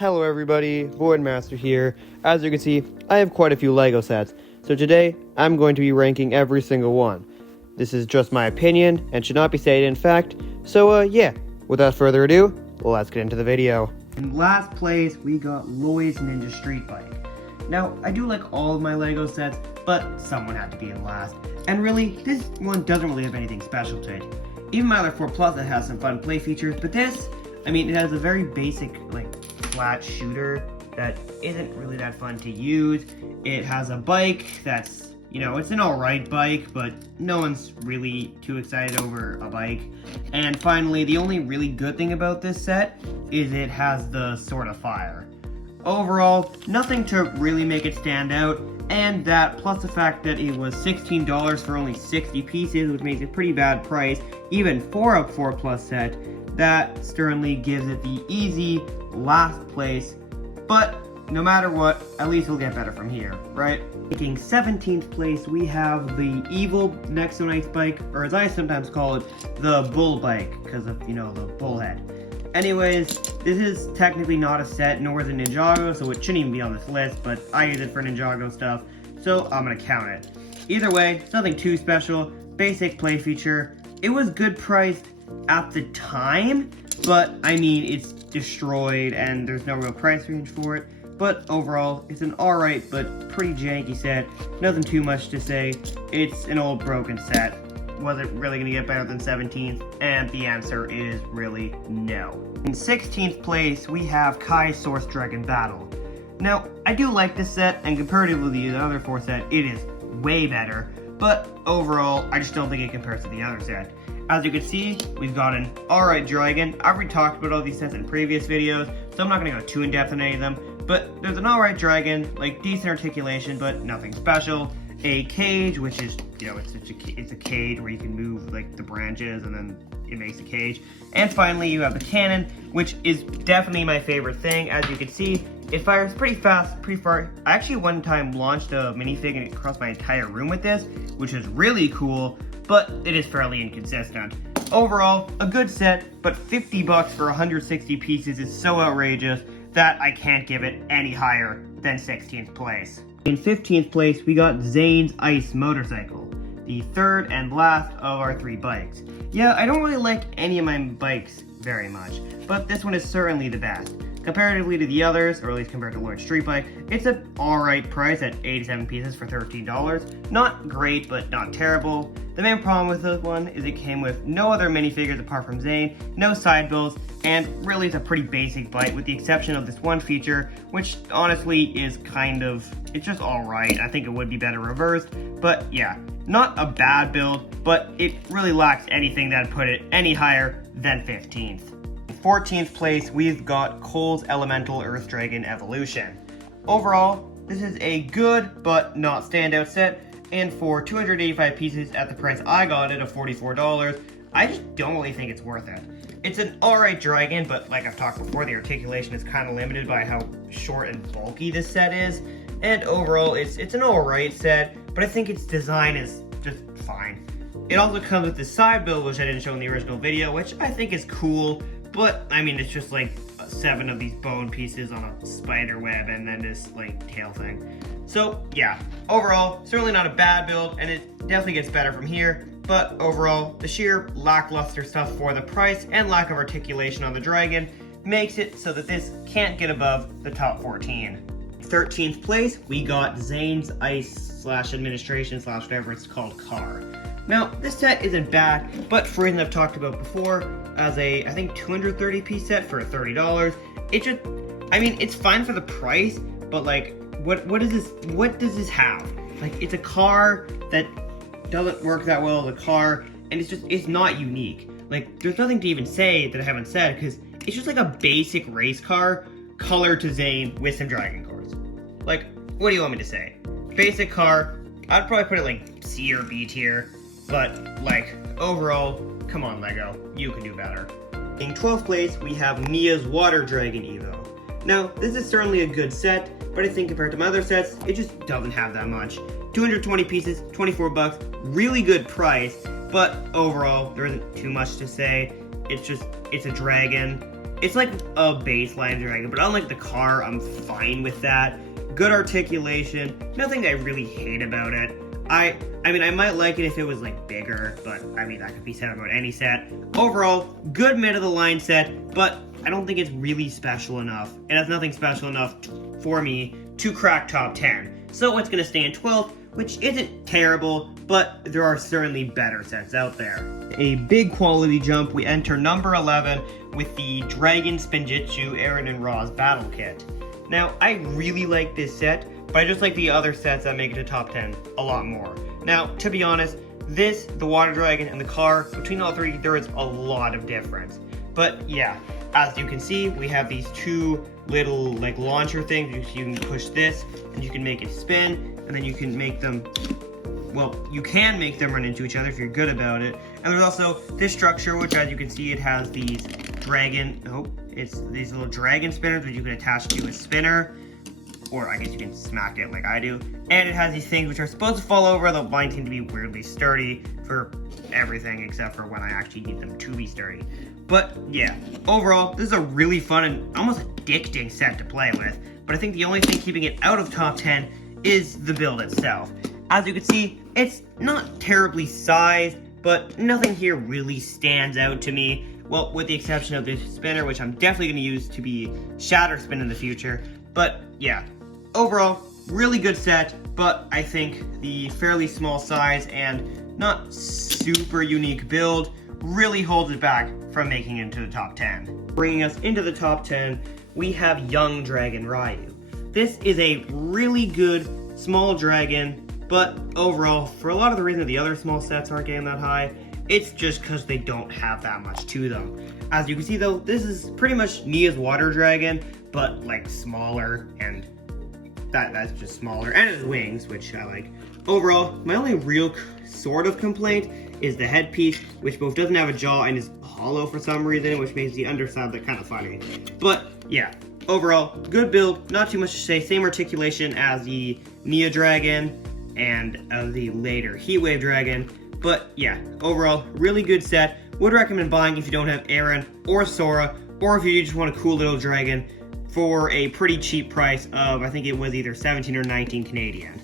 Hello everybody, Voidmaster here. As you can see, I have quite a few LEGO sets, so today I'm going to be ranking every single one. This is just my opinion and should not be stated in fact, so yeah, without further ado, let's get into the video. In last place, we got Lloyd's Ninja Street Bike. Now, I do like all of my LEGO sets, but someone had to be in last. And really, this one doesn't really have anything special to it. Even my other 4 Plus, it has some fun play features, but this, it has a very basic, flat shooter that isn't really that fun to use. It has a bike that's, it's an alright bike, but no one's really too excited over a bike. And finally, the only really good thing about this set is it has the Sword of Fire. Overall, nothing to really make it stand out, and that plus the fact that it was $16 for only 60 pieces, which makes it a pretty bad price, even for a 4 Plus set, that sternly gives it the easy last place. But no matter what, at least we'll get better from here, right? Taking 17th place, we have the evil Nexo Knights bike, or as I sometimes call it, the bull bike, because of, the bullhead. Anyways, this is technically not a set, nor is it Ninjago, so it shouldn't even be on this list, but I use it for Ninjago stuff, so I'm gonna count it. Either way, it's nothing too special, basic play feature. It was good priced at the time, but it's destroyed and there's no real price range for it. But overall, it's an alright but pretty janky set. Nothing too much to say. It's an old broken set. Was it really going to get better than 17th? And the answer is really no. In 16th place, we have Kai Source Dragon Battle. Now, I do like this set, and comparatively to the other 4 set, it is way better. But overall, I just don't think it compares to the other set. As you can see, we've got an alright dragon. I've already talked about all these sets in previous videos, so I'm not going to go too in depth on any of them. But there's an alright dragon, decent articulation, but nothing special. A cage, which is, it's a cage where you can move the branches and then it makes a cage. And finally, you have the cannon, which is definitely my favorite thing. As you can see, it fires pretty fast, pretty far. I actually one time launched a minifig and it crossed my entire room with this, which is really cool, but it is fairly inconsistent. Overall, a good set, but $50 for 160 pieces is so outrageous that I can't give it any higher than 16th place. In 15th place, we got Zane's Ice Motorcycle, the third and last of our 3 bikes. Yeah, I don't really like any of my bikes very much, but this one is certainly the best. Comparatively to the others, or at least compared to Lloyd's Street Bike, it's an alright price at 87 pieces for $13. Not great, but not terrible. The main problem with this one is it came with no other minifigures apart from Zane, no side builds, and really it's a pretty basic bike with the exception of this one feature, which honestly is it's just alright. I think it would be better reversed, but yeah, not a bad build, but it really lacks anything that would put it any higher than 15th. 14th place, we've got Cole's Elemental Earth Dragon Evolution. Overall, this is a good but not standout set, and for 285 pieces at the price I got it of $44, I just don't really think it's worth it. It's an alright dragon, but like I've talked before, the articulation is kind of limited by how short and bulky this set is, and overall, it's an alright set, but I think its design is just fine. It also comes with this side build, which I didn't show in the original video, which I think is cool, but it's just 7 of these bone pieces on a spider web and then this tail thing. So yeah, overall, certainly not a bad build, and it definitely gets better from here. But overall, the sheer lackluster stuff for the price and lack of articulation on the dragon makes it so that this can't get above the top 14. 13th place, we got Zane's Ice / Administration / whatever it's called car. Now, this set isn't bad, but for reasons I've talked about before, as a, I think, 230 piece set for $30, it just, it's fine for the price, but what does this have? It's a car that doesn't work that well as a car, and it's not unique. There's nothing to even say that I haven't said, because it's just a basic race car, colored to Zane with some dragon cores. What do you want me to say? Basic car, I'd probably put it C or B tier, but overall, come on LEGO, you can do better. In 12th place, we have Mia's Water Dragon Evo. Now, this is certainly a good set, but I think compared to my other sets, it just doesn't have that much. 220 pieces, $24, really good price, but overall, there isn't too much to say. It's a dragon. it's like a baseline dragon, but unlike the car, I'm fine with that. Good articulation, nothing I really hate about it. I mean, I might like it if it was like bigger, but I mean, that could be said about any set. Overall, good mid-of-the-line set, but I don't think it's really special enough. It has nothing special enough for me to crack top 10. So it's gonna stay in 12th, which isn't terrible, but there are certainly better sets out there. A big quality jump, we enter number 11 with the Dragon Spinjitzu Eren and Roz Battle Kit. Now, I really like this set, but I just like the other sets that make it to top 10 a lot more. Now, to be honest, this, the Water Dragon, and the car, between all three, there is a lot of difference. But yeah, as you can see, we have these two little like launcher things. You can push this, and you can make it spin, and then you can make them, well, you can make them run into each other if you're good about it. And there's also this structure, which as you can see, it has these it's these little dragon spinners which you can attach to a spinner, or I guess you can smack it like I do. And it has these things which are supposed to fall over, though mine seem to be weirdly sturdy for everything except for when I actually need them to be sturdy. But yeah, overall, this is a really fun and almost addicting set to play with. But I think the only thing keeping it out of top 10 is the build itself. As you can see, it's not terribly sized, but nothing here really stands out to me. Well, with the exception of this spinner, which I'm definitely going to use to be Shatter Spin in the future. But yeah, overall, really good set, but I think the fairly small size and not super unique build really holds it back from making it into the top 10. Bringing us into the top 10, we have Young Dragon Ryu. This is a really good small dragon, but overall, for a lot of the reason the other small sets aren't getting that high, it's just because they don't have that much to them. As you can see though, this is pretty much Nia's Water Dragon, but like smaller, and that's just smaller, and it has wings, which I like. Overall, my only real sort of complaint is the headpiece, which both doesn't have a jaw and is hollow for some reason, which makes the underside look kind of funny. But yeah, overall, good build, not too much to say. Same articulation as the Nia Dragon and the later Heatwave Dragon. But yeah, overall, really good set. Would recommend buying if you don't have Eren or Sora, or if you just want a cool little dragon for a pretty cheap price of, I think it was either 17 or 19 Canadian.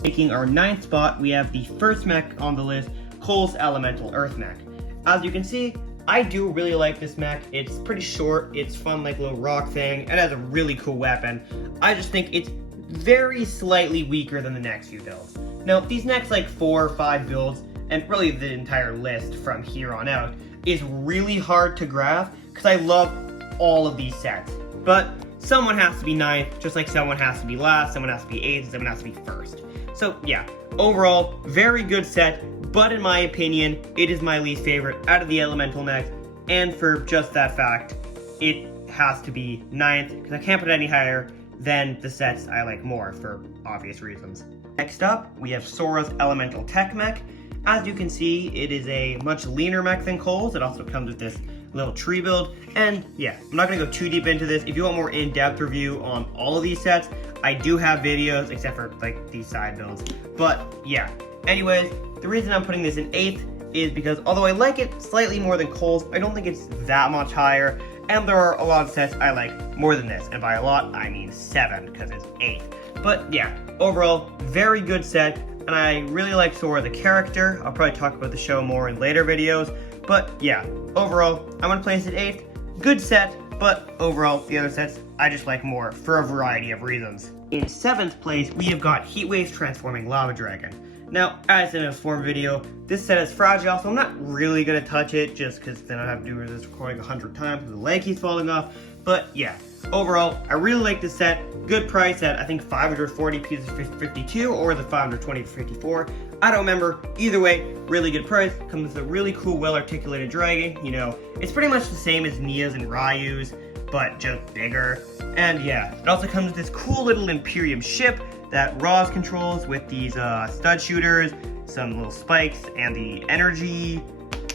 Taking our 9th spot, we have the first mech on the list, Cole's Elemental Earth Mech. As you can see, I do really like this mech. It's pretty short, it's fun like little rock thing, and it has a really cool weapon. I just think it's very slightly weaker than the next few builds. Now, these next like 4 or 5 builds, and really the entire list from here on out, is really hard to graph because I love all of these sets. But someone has to be 9th, just like someone has to be last, someone has to be 8th, and someone has to be 1st. So yeah, overall, very good set, but in my opinion, it is my least favorite out of the elemental mechs, and for just that fact, it has to be 9th, because I can't put it any higher than the sets I like more, for obvious reasons. Next up, we have Sora's Elemental Tech Mech. As you can see, it is a much leaner mech than Cole's. It also comes with this little tree build, and yeah, I'm not going to go too deep into this. If you want more in-depth review on all of these sets, I do have videos, except for like these side builds. But yeah, anyways, the reason I'm putting this in 8th is because although I like it slightly more than Cole's, I don't think it's that much higher, and there are a lot of sets I like more than this, and by a lot, I mean 7, because it's 8th. But yeah, overall, very good set, and I really like Sora the character. I'll probably talk about the show more in later videos, but yeah, overall, I'm going to place it 8th. Good set, but overall, the other sets I just like more for a variety of reasons. In 7th place, we have got Heatwave's Transforming Lava Dragon. Now, as in a former video, this set is fragile, so I'm not really going to touch it, just because then I have to do this recording 100 times because the leg keeps falling off. But yeah, overall, I really like this set. Good price at, I think, 540 pieces for 52, or the 520 for 54. I don't remember. Either way, really good price. Comes with a really cool, well-articulated dragon. You know, it's pretty much the same as Nia's and Ryu's, but just bigger. And yeah, it also comes with this cool little Imperium ship that Roz controls with these stud shooters, some little spikes, and the energy,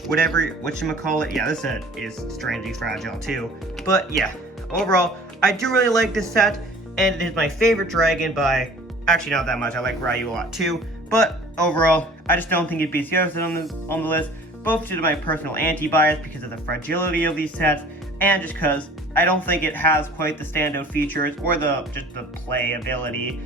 whatever, whatchamacallit. Yeah, this set is strangely fragile too. But yeah, overall, I do really like this set, and it is my favorite dragon by, actually not that much, I like Ryu a lot too, but overall, I just don't think it beats the other set on the list, both due to my personal anti-bias because of the fragility of these sets, and just because I don't think it has quite the standout features or just the playability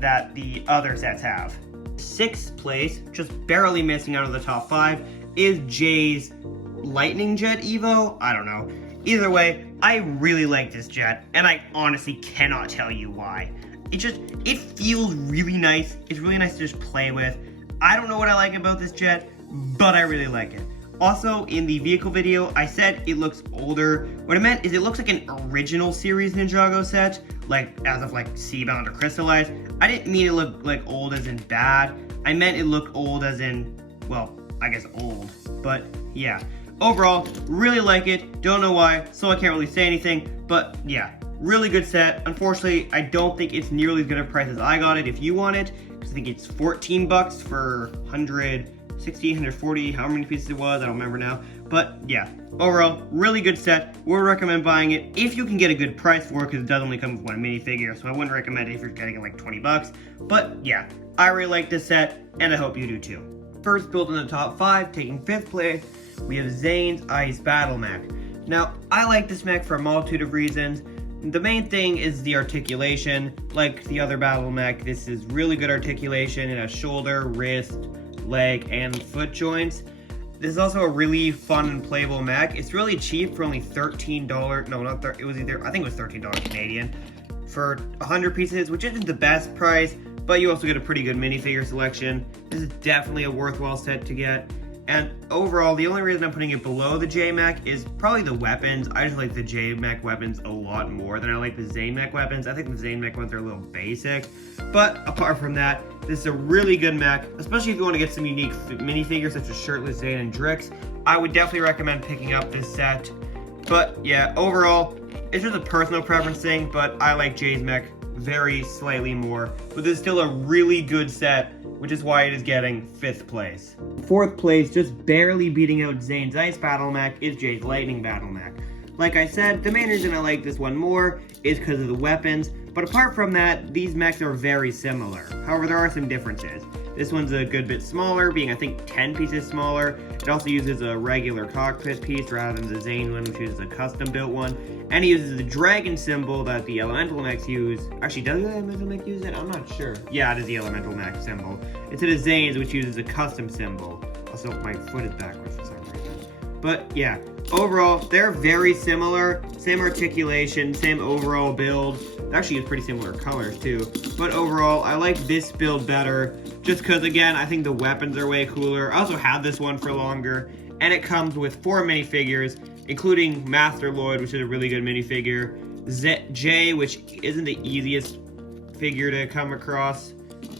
that the other sets have. 6th place, just barely missing out of the top 5, is Jay's Lightning Jet Evo. I don't know. Either way, I really like this jet, and I honestly cannot tell you why. It feels really nice. It's really nice to just play with. I don't know what I like about this jet, but I really like it. Also, in the vehicle video, I said it looks older. What I meant is it looks like an original series Ninjago set, like as of like Seabound or Crystallized. I didn't mean it looked like old as in bad. I meant it looked old as in, well, I guess old. But yeah, overall, really like it. Don't know why, so I can't really say anything. But yeah, really good set. Unfortunately, I don't think it's nearly as good a price as I got it if you want it. Because I think it's 14 bucks for 160, 140, however many pieces it was, I don't remember now. But yeah, overall, really good set. Would recommend buying it if you can get a good price for it, because it does only come with one minifigure, so I wouldn't recommend it if you're getting it like 20 bucks. But yeah, I really like this set, and I hope you do too. First build in the top 5, taking 5th place, we have Zane's Ice Battle Mech. Now, I like this mech for a multitude of reasons. The main thing is the articulation. Like the other battle mech, this is really good articulation. It has shoulder, wrist, leg, and foot joints. This is also a really fun and playable mech. It's really cheap for only $13. No, not it was either, I think it was $13 Canadian for 100 pieces, which isn't the best price, but you also get a pretty good minifigure selection. This is definitely a worthwhile set to get. And overall, the only reason I'm putting it below the J-Mech is probably the weapons. I just like the J-Mech weapons a lot more than I like the Zane-Mech weapons. I think the Zane-Mech ones are a little basic. But apart from that, this is a really good mech, especially if you want to get some unique minifigures such as Shirtless Zane and Drix. I would definitely recommend picking up this set. But yeah, overall, it's just a personal preference thing, but I like Jay's mech very slightly more. But this is still a really good set, which is why it is getting 5th place. 4th place, just barely beating out Zane's Ice Battle Mech, is Jay's Lightning Battle Mech. Like I said, the main reason I like this one more is because of the weapons, but apart from that, these mechs are very similar. However, there are some differences. This one's a good bit smaller, being I think 10 pieces smaller. It also uses a regular cockpit piece rather than the Zane one, which uses a custom built one. And it uses the dragon symbol that the elemental mechs use. Actually, does the elemental mech use it? I'm not sure. Yeah, it is the elemental mech symbol. Instead of Zane's, which uses a custom symbol. Also, my foot is backwards for some reason. But yeah, overall, they're very similar. Same articulation, same overall build. They actually use pretty similar colors too. But overall, I like this build better. Just because, again, I think the weapons are way cooler. I also had this one for longer. And it comes with 4 minifigures, including Master Lloyd, which is a really good minifigure. Jay, which isn't the easiest figure to come across,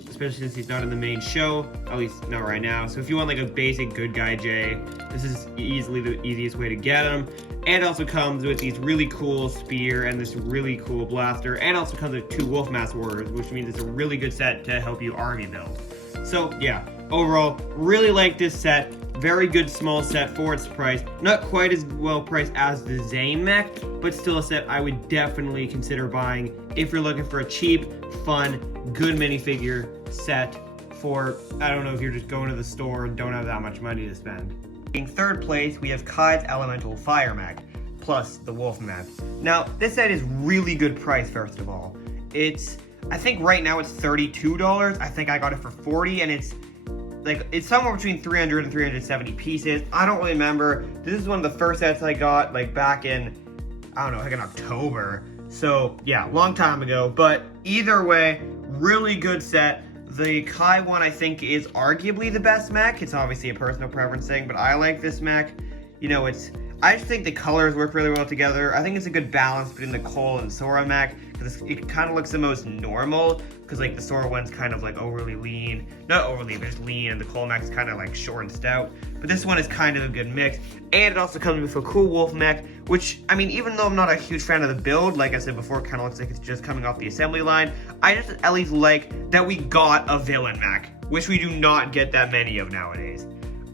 especially since he's not in the main show, at least not right now. So if you want like a basic good guy Jay, this is easily the easiest way to get him. And it also comes with these really cool spear and this really cool blaster, and also comes with 2 Wolf Mask Warriors, which means it's a really good set to help you army build. So yeah, overall, really like this set. Very good small set for its price. Not quite as well priced as the Zane mech, but still a set I would definitely consider buying if you're looking for a cheap, fun, good minifigure set for, I don't know, if you're just going to the store and don't have that much money to spend. In 3rd place, we have Kai's Elemental Fire mech, plus the Wolf mech. Now, this set is really good price, first of all. I think right now it's $32. I think I got it for $40, and it's somewhere between 300 and 370 pieces. I don't really remember. This is one of the first sets I got, like back in, I don't know, like in October. So yeah, long time ago. But either way, really good set. The Kai one, I think, is arguably the best mech. It's obviously a personal preference thing, but I like this mech. You know, I just think the colors work really well together. I think it's a good balance between the Cole and Sora mech, because it kind of looks the most normal, because like the Sora one's kind of like overly lean. Not overly, but just lean, and the Cole mech's kind of like short and stout. But this one is kind of a good mix. And it also comes with a cool Wolf mech, which, I mean, even though I'm not a huge fan of the build, like I said before, it kind of looks like it's just coming off the assembly line, I just at least like that we got a villain mech, which we do not get that many of nowadays.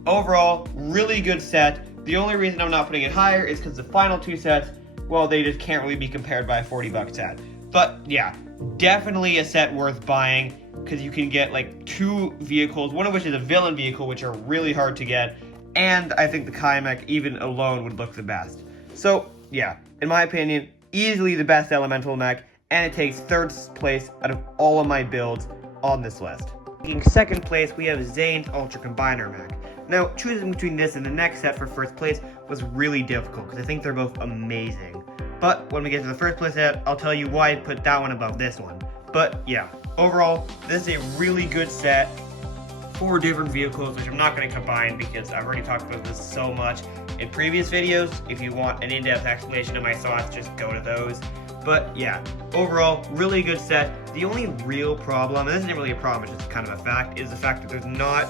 Overall, really good set. The only reason I'm not putting it higher is because the final 2 sets, well, they just can't really be compared by a $40 set. But yeah, definitely a set worth buying, because you can get like 2 vehicles, one of which is a villain vehicle, which are really hard to get, and I think the Kai mech, even alone, would look the best. So yeah, in my opinion, easily the best elemental mech, and it takes third place out of all of my builds on this list. In second place, we have Zane's Ultra Combiner mech. Now, choosing between this and the next set for first place was really difficult because I think they're both amazing. But when we get to the first place set, I'll tell you why I put that one above this one. But yeah, overall, this is a really good set. 4 different vehicles, which I'm not going to combine because I've already talked about this so much in previous videos. If you want an in-depth explanation of my thoughts, just go to those. But yeah, overall, really good set. The only real problem, and this isn't really a problem, it's just kind of a fact, is the fact that there's not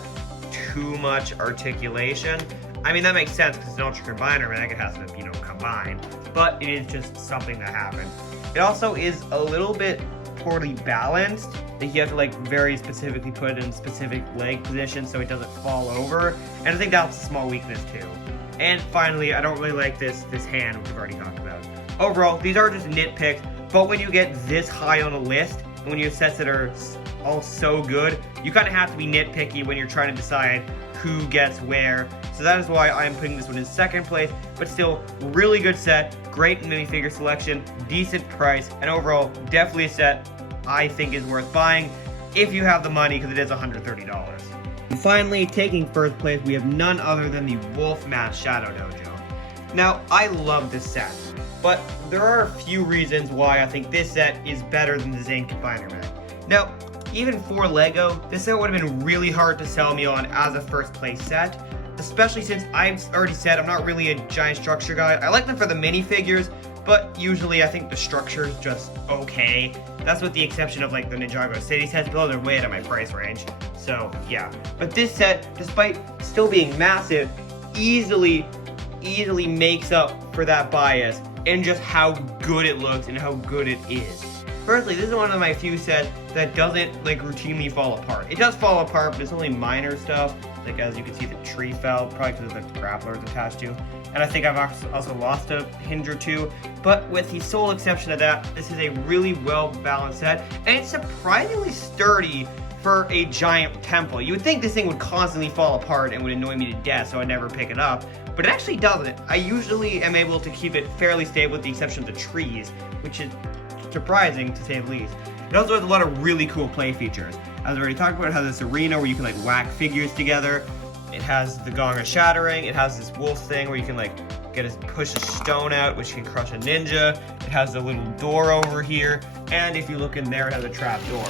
too much articulation. I mean, that makes sense because it's an Ultra Combiner mech, it has to, combine, but it is just something that happened. It also is a little bit poorly balanced. That you have to very specifically put it in specific leg positions so it doesn't fall over, and I think that's a small weakness too. And finally, I don't really like this hand, which we've already talked about. Overall, these are just nitpicks, but when you get this high on a list, and when you have sets that are all so good, you kind of have to be nitpicky when you're trying to decide who gets where. So that is why I'm putting this one in second place, but still, really good set, great minifigure selection, decent price, and overall, definitely a set I think is worth buying if you have the money, because it is $130. And finally, taking first place, we have none other than the Wolfmask Shadow Dojo. Now, I love this set, but there are a few reasons why I think this set is better than the Zane Combiner mech. Now, even for LEGO, this set would have been really hard to sell me on as a first place set, especially since I've already said I'm not really a giant structure guy. I like them for the minifigures, but usually I think the structure is just okay. That's with the exception of the Ninjago City sets, but those are way out of my price range. So yeah, but this set, despite still being massive, easily makes up for that bias and just how good it looks and how good it is. Firstly, this is one of my few sets that doesn't routinely fall apart. It does fall apart, but it's only minor stuff. As you can see, the tree fell, probably because of the grappler it's attached to. And I think I've also lost a hinge or two. But with the sole exception of that, this is a really well-balanced set. And it's surprisingly sturdy for a giant temple. You would think this thing would constantly fall apart and would annoy me to death, so I'd never pick it up. But it actually doesn't. I usually am able to keep it fairly stable with the exception of the trees, which is surprising to say the least. It also has a lot of really cool play features. As I already talked about, it has this arena where you can whack figures together. It has the Gong of Shattering. It has this wolf thing where you can push a stone out, which can crush a ninja. It has a little door over here, and if you look in there, it has a trap door.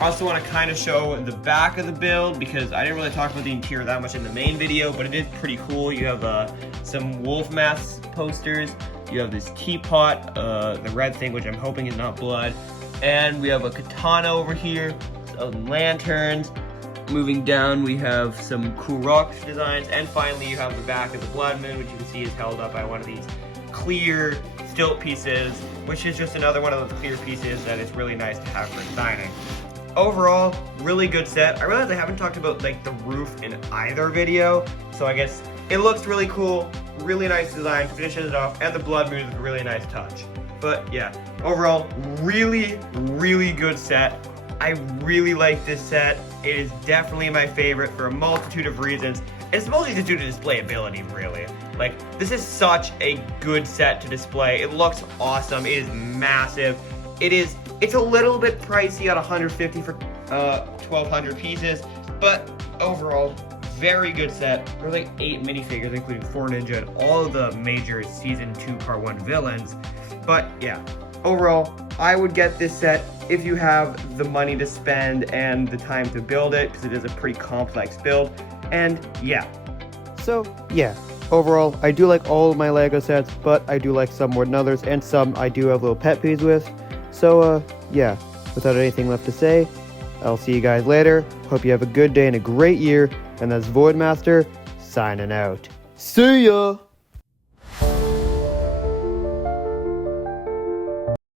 I also want to kind of show the back of the build because I didn't really talk about the interior that much in the main video, but it is pretty cool. You have some Wolfmask posters. You have this teapot, the red thing, which I'm hoping is not blood. And we have a katana over here, some lanterns. Moving down, we have some cool rock designs. And finally, you have the back of the Blood Moon, which you can see is held up by one of these clear stilt pieces, which is just another one of those clear pieces that is really nice to have for signing. Overall, really good set. I realize I haven't talked about the roof in either video, so I guess it looks really cool, really nice design, finishes it off, and the Blood Moon is a really nice touch. But yeah, overall, really good set. I really like this set. It is definitely my favorite for a multitude of reasons. And it's mostly just due to display ability, really. This is such a good set to display. It looks awesome. It is massive. It's a little bit pricey at $150 for 1,200 pieces, but overall, very good set. There's 8 minifigures, including 4 ninja and all of the major Season 2 Part 1 villains. But yeah, overall, I would get this set if you have the money to spend and the time to build it, because it is a pretty complex build. And yeah. So yeah, overall, I do like all of my LEGO sets, but I do like some more than others, and some I do have little pet peeves with. So yeah, without anything left to say, I'll see you guys later. Hope you have a good day and a great year. And that's Voidmaster, signing out. See ya!